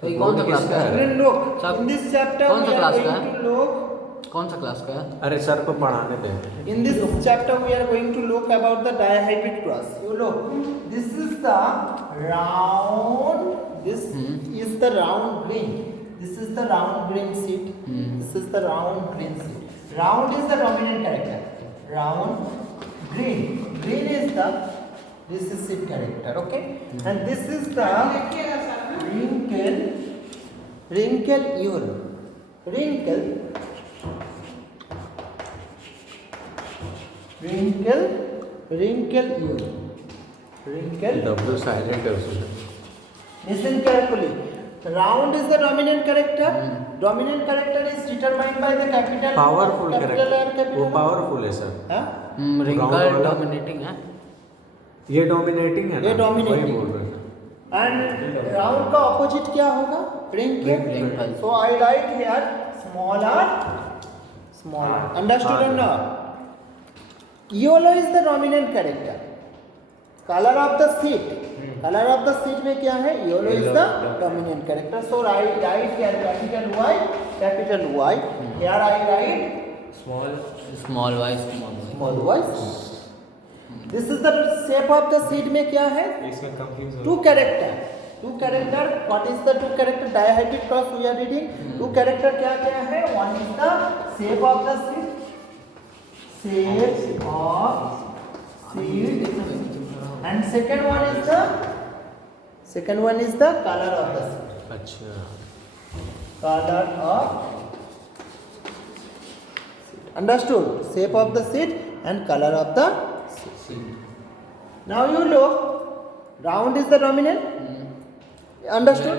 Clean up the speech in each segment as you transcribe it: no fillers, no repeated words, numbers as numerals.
तो ये कौन सा क्लास का है? Student look, सब- in this chapter कौन सा we are class का going है? to look. कौन सा क्लास का है? अरे सर को पढ़ाने दे। In this chapter we are going to look about the dihybrid cross. You look, this is the round. This is the round green. This is the round green seed. This is the round green seed. Round is the dominant character. Round green. Green is the this is seed character. Okay. And this is the wrinkle yellow. Wrinkle yellow. Wrinkle. W silent है उसमें। Listen carefully. Round is the dominant character. Dominant character is determined by the capital. Powerful capital R, character, capital वो R. Powerful है sir. हाँ? Wrinkle वाला- dominating है। ये dominating है ना? ये dominating। वही बोल रहे हैं। And round का opposite क्या होगा? Wrinkle. Wrinkle. So I write here smaller. Understood or not? Yellow is the dominant character. Color of the seed. Color of the seed में क्या है? Yellow is the dominant character. So I write here capital Y, capital Y. Here I write small Y small y. This is the shape of the seed में क्या है? इसमें confuse Two character. What is the two character? Dihybrid cross we are reading. Two character क्या क्या है? One is the shape of the seed. Shape of seed. And second one is the color of the seed. अच्छा। Color of seed. Understood? Shape of the seed and color of the seed. Now you look. Round is the dominant. Understood?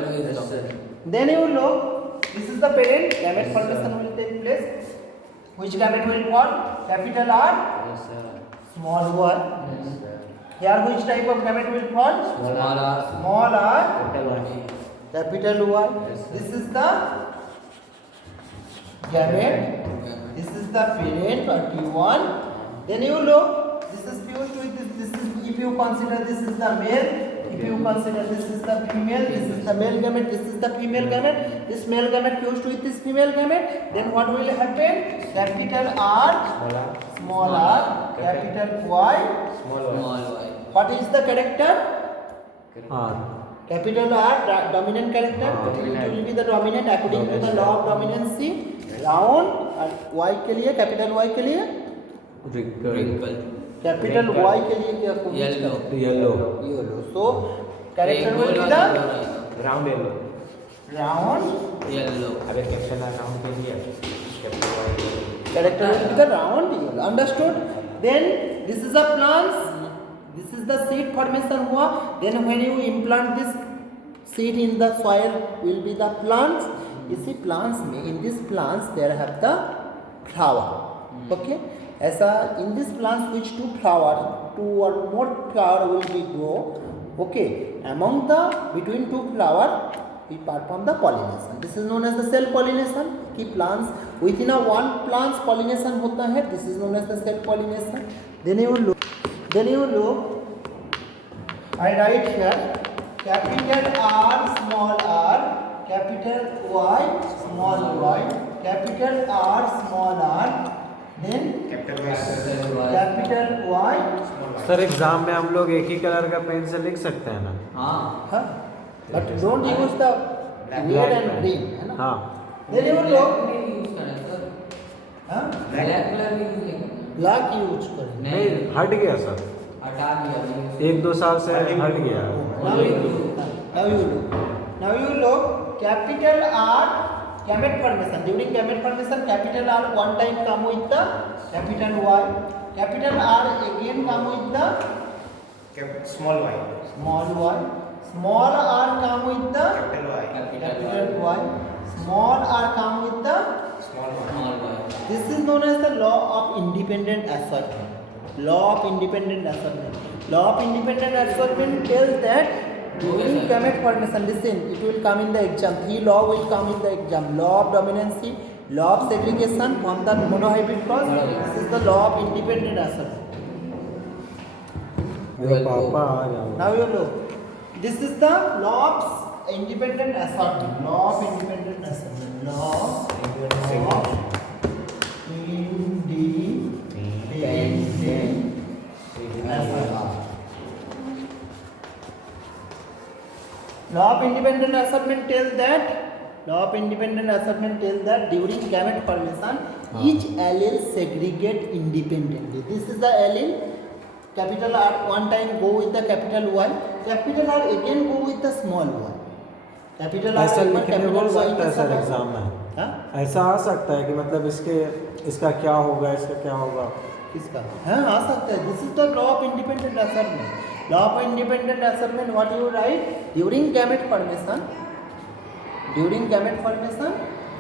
Then you look. This is the parent. Gamete formation will take place. Which gamete will form? Capital R. Small y. Here which type of gamete will form? Small r. Capital Y. This is the gamete. This is the parent or P1. Then you look. This is fused with this. This is if you consider this is the male. If you consider this is the female. This is the male gamete. This is the female gamete. This male gamete fused with this female gamete. Then what will happen? Capital R. Small r. Capital Y. Small Y What is the character? हाँ। Capital R, dominant character. It will be the dominant according to the law of dominancy. Round और Y के लिए capital Y के लिए wrinkle capital Y के लिए क्या yellow yellow. yellow. So character will be the round yellow. round. Yellow अरे capital round के लिए Character will be the round yellow. Understood? Then this is the plants. This is the seed formation हुआ. Then when you implant this seed in the soil will be the plants. You see plants में in these plants there have the flower. Okay. ऐसा in these plants which two or more flower will be grow. Okay. Among the between two flower we perform the pollination. This is known as the self pollination. कि plants within a one plants pollination होता है. This is known as the self pollination. Then you look. I write here capital R, small r, capital Y, small y, capital R, small r, then capital Y. Sir exam में हम लोग एक ही colour का pen से लिख सकते हैं ना? हाँ But don't use the red and green, है ना? हाँ। Then you look. यूज करें सर हाँ? ब्लैक कलर भी यूज करें Black use करें. नहीं हट गया सर, हटा दिया 1-2 साल से हट गया। Now you look. Capital R, gamete formation. During gamete formation, capital R one time come with the capital Y. Capital R again come with the small y. small y. Small r come with the capital Y. Small r come with the. Small Y This is known as the law of independent assortment. Law of independent assortment. Law of independent assortment tells that during gamete formation, listen, it will come in the exam. Three law will come in the exam. Law of dominancy, law of segregation from the monohybrid cross. This is the law of independent assortment. मेरा पापा आ जाओ। Now you look. This is the law of independent assortment. Law of independent assortment. Law of independent assortment. Law of independent assortment tells that during gamete formation, each allele segregate independently. This is the allele. Capital R one time go with the capital Y. Capital R again go with the small y. Capital R ऐसा एक बार लिखने capital बोल Y सकता है के sir साथ exam में? हाँ? ऐसा आ सकता है कि मतलब इसका क्या होगा, इसका क्या होगा? किसका? हाँ आ सकता है. This is the law of independent assortment. Law of independent assortment. What you write during gamete formation?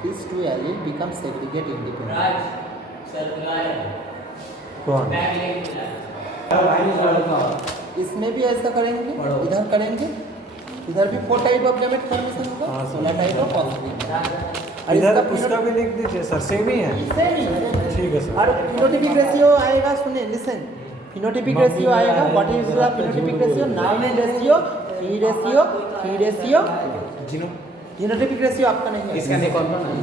These two alleles become segregate independent. Raj sir बुलाए कौन? बैग लेके बुलाए इसमें भी ऐसा करेंगे, पढ़ो। इधर करेंगे, इधर भी 4 टाइप ऑफ गैमेट फॉर्मेशन होगा, हाँ, सर। 16 type of positive. इधर उसका भी लिख दीजिए सर, सेम ही है. ठीक है सर. और फिनोटिपिक रेशियो आएगा, सुने लिसन. फिनोटिपिक रेशियो आएगा. What is the phenotypic ratio? Noun ratio, fee ratio. Genotypic ratio आपका नहीं है. इसका नहीं कौन कौन है?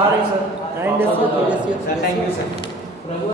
और 9 ratio, fee ratio. Thank you sir.